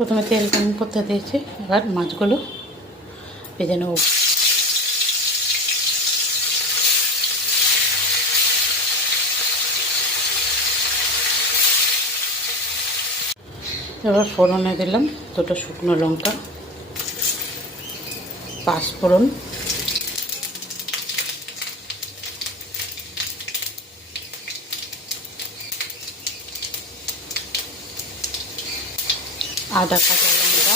প্রথমে তেল গরম করতে দিয়েছি, এবার মাছগুলো ভেজে নেব। এবার ফোড়নে দিলাম 2টো শুকনো লঙ্কা, 5 ফোড়ন, আদা কাঁচা লঙ্কা,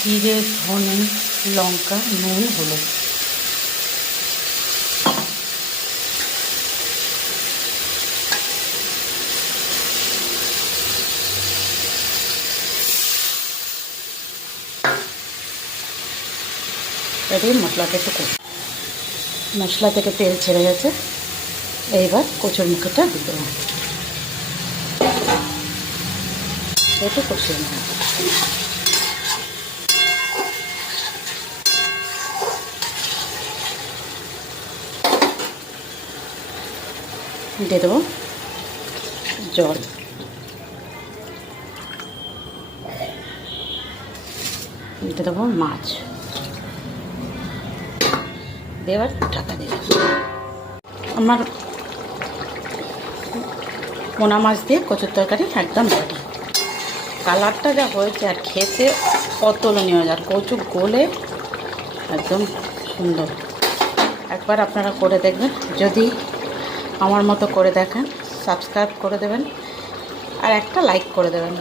জিরে, ধনে, লঙ্কা, নুন, হলুদ। এবার মশলাটা একটু কষি। মশলা থেকে তেল ছেড়ে গেছে, এইবার কচুর মুখিটা দিয়ে দেবো, একটু কষিয়ে নেব। দিয়ে দেবো জল, দিয়ে দেবো মাছ, এবার ঢাকা দিয়ে দেবো। আমার পোনা মাছ দিয়ে কচুর তরকারি একদম রেডি। কালারটা যা হয়েছে আর খেতে অতুলনীয়, আর কচু গলে একদম সুন্দর। একবার আপনারা করে দেখবেন, যদি আমার মতো করে দেখেন সাবস্ক্রাইব করে দেবেন আর একটা লাইক করে দেবেন।